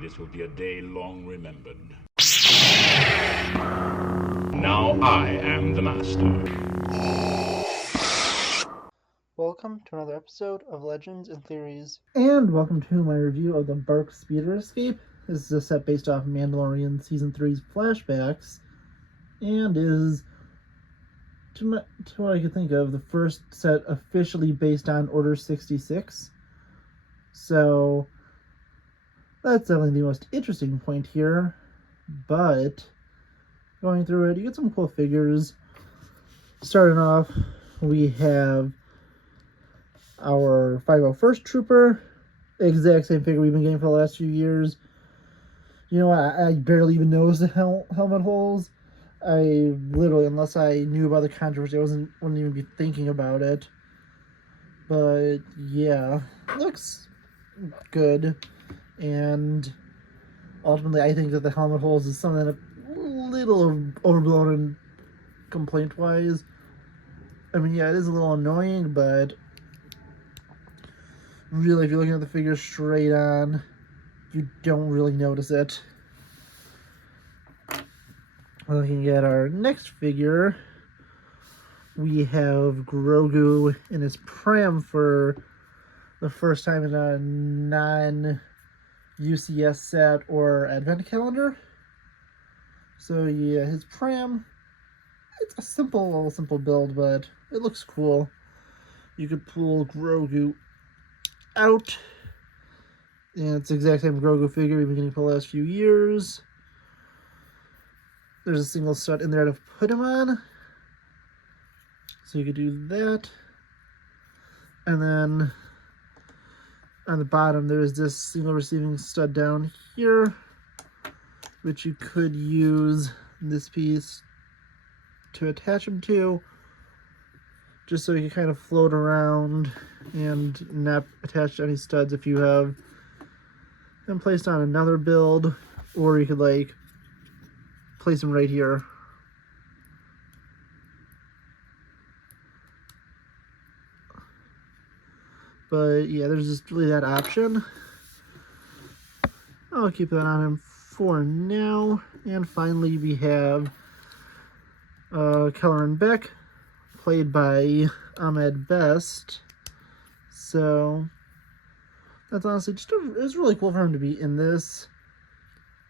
This will be a day long remembered. Now I am the master. Welcome to another episode of Legends and Theories. And welcome to my review of the BARC Speeder Escape. This is a set based off Mandalorian Season 3's flashbacks, and is, to what I could think of, the first set officially based on Order 66. So, that's definitely the most interesting point here, but going through it, you get some cool figures. Starting off, we have our 501st Trooper, exact same figure we've been getting for the last few years. You know, I barely even noticed the helmet holes. I literally, unless I knew about the controversy, I wouldn't even be thinking about it. But yeah, looks good. And ultimately, I think that the helmet holes is something that a little overblown and complaint-wise. I mean, yeah, it is a little annoying, but really, if you're looking at the figure straight on, you don't really notice it. Looking at our next figure, we have Grogu in his pram for the first time in a non-UCS set or advent calendar. So yeah, his pram, it's a simple build, but it looks cool. You could pull Grogu out, and it's the exact same Grogu figure we've been getting for the last few years. There's a single stud in there to put him on, so you could do that. And then on the bottom, there's this single receiving stud down here, which you could use this piece to attach him to, just so you can kind of float around and not attach to any studs if you have them placed on another build, or you could like place them right here. But yeah, there's just really that option. I'll keep that on him for now. And finally, we have Kelleran Beck, played by Ahmed Best. So that's honestly just it's really cool for him to be in this.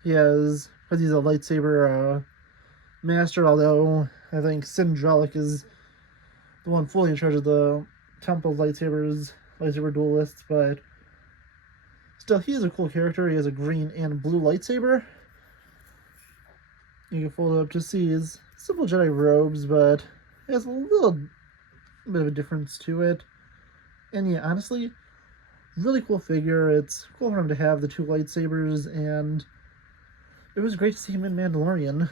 Because he's a lightsaber master, although I think Syndrolic is the one fully in charge of the Temple lightsaber duelists, but still, he is a cool character. He has a green and blue lightsaber. You can fold it up to see his simple Jedi robes, but it has a little bit of a difference to it. And yeah, honestly, really cool figure. It's cool for him to have the two lightsabers, and it was great to see him in Mandalorian.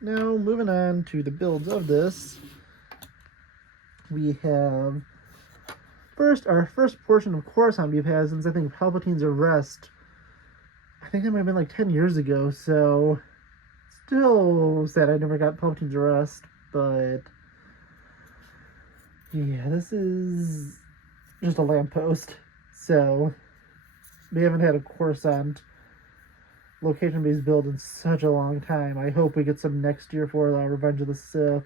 Now, moving on to the builds of this, we have our first portion of Coruscant we've had since I think Palpatine's arrest. I think that might have been like 10 years ago, so still sad I never got Palpatine's arrest, but yeah, this is just a lamppost, so we haven't had a Coruscant location-based build in such a long time. I hope we get some next year for the Revenge of the Sith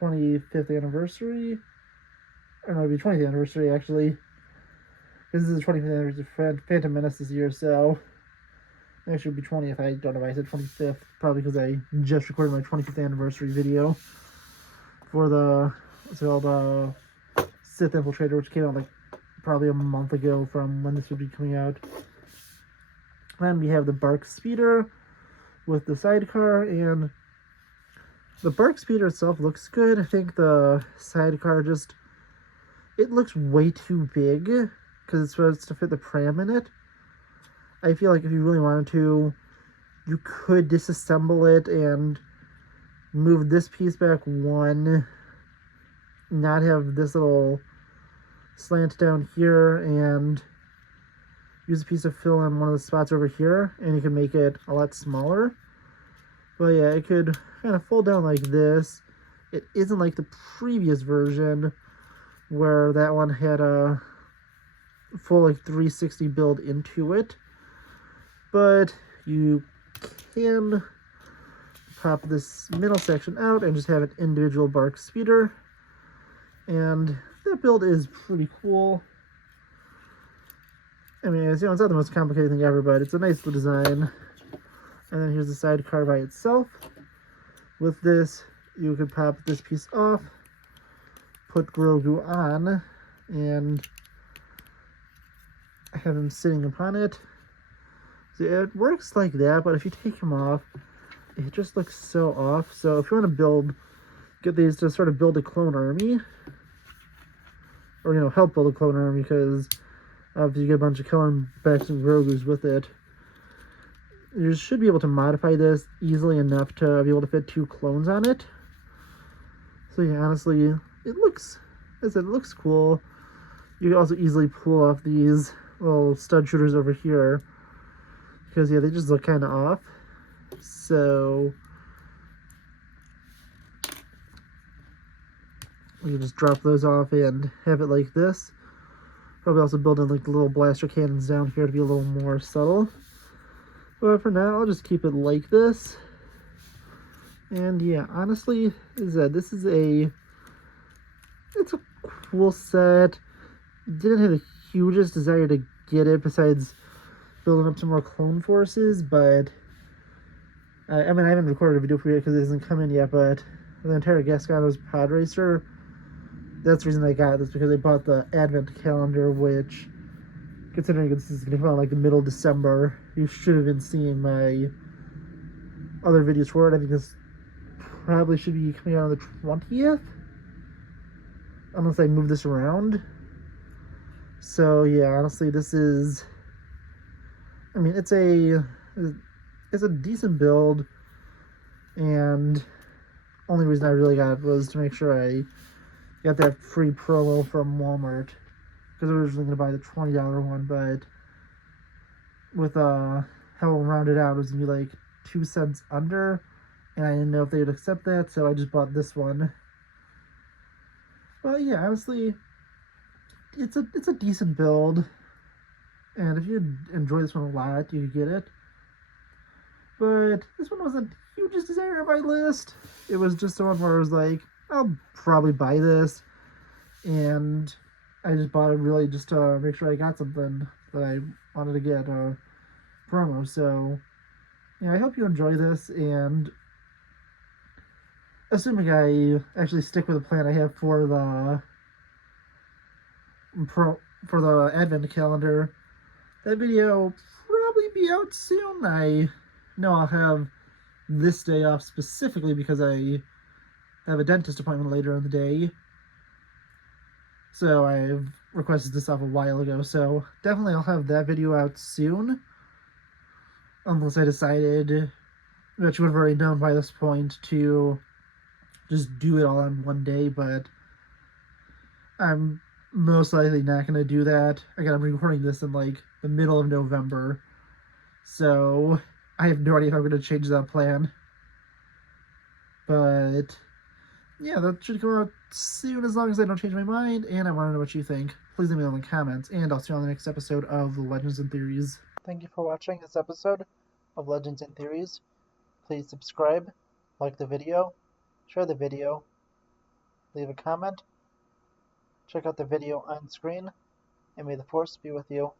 25th anniversary. Or no, it'll be 20th anniversary, actually. This is the 25th anniversary of Phantom Menace this year, so actually it would be 20th. I don't know why I said 25th. Probably because I just recorded my 25th anniversary video for the, what's it called, Sith Infiltrator, which came out like probably a month ago from when this would be coming out. And we have the BARC Speeder with the sidecar, and the BARC Speeder itself looks good. I think the sidecar just, it looks way too big because it's supposed to fit the pram in it. I feel like if you really wanted to, you could disassemble it and move this piece back one, not have this little slant down here, and use a piece of fill on one of the spots over here, and you can make it a lot smaller. But yeah, it could kind of fold down like this. It isn't like the previous version where that one had a full like 360 build into it. but you can pop this middle section out and just have an individual BARC speeder, and that build is pretty cool. I mean, it's not the most complicated thing ever, but it's a nice little design. And then here's the sidecar by itself. With this, you could pop this piece off, put Grogu on, and have him sitting upon it. So it works like that, but if you take him off, it just looks so off. So if you want to get these to sort of build a clone army, or, help build a clone army, because obviously you get a bunch of Kellen Becks and Grogus with it. You should be able to modify this easily enough to be able to fit 2 clones on it. So yeah, honestly, it looks cool. You can also easily pull off these little stud shooters over here, because yeah, they just look kind of off. So you can just drop those off and have it like this. Probably also build in like the little blaster cannons down here to be a little more subtle. But for now, I'll just keep it like this. And yeah, honestly, it's a cool set. Didn't have the hugest desire to get it besides building up some more clone forces, but I mean, I haven't recorded a video for it because it hasn't come in yet, but the entire Gascano's Pod Racer, that's the reason I got this, because I bought the Advent calendar, which, considering this is going to come out like the middle of December, you should have been seeing my other videos for it. I think this probably should be coming out on the 20th, unless I move this around. So yeah, honestly, this is, I mean, it's a decent build, and only reason I really got it was to make sure I got that free promo from Walmart, because I was originally going to buy the $20 one, but with how it rounded out, it was going to be like 2 cents under, and I didn't know if they would accept that, so I just bought this one. But yeah, honestly, it's a decent build, and if you enjoy this one a lot, you could get it. But this one wasn't the hugest desire on my list. It was just the one where I was like, I'll probably buy this, and I just bought it really just to make sure I got something that I wanted to get a promo. So yeah, I hope you enjoy this, and assuming I actually stick with the plan I have for the Advent calendar, that video will probably be out soon. I know I'll have this day off specifically because I have a dentist appointment later in the day. So I've requested this off a while ago, so definitely I'll have that video out soon. Unless I decided, which you would have already known by this point, to just do it all on one day, but I'm most likely not going to do that. Again, I'm recording this in like the middle of November, so I have no idea if I'm going to change that plan. But yeah, that should come out soon, as long as I don't change my mind, and I want to know what you think. Please leave me in the comments, and I'll see you on the next episode of Legends and Theories. Thank you for watching this episode of Legends and Theories. Please subscribe, like the video, share the video, leave a comment, check out the video on screen, and may the Force be with you.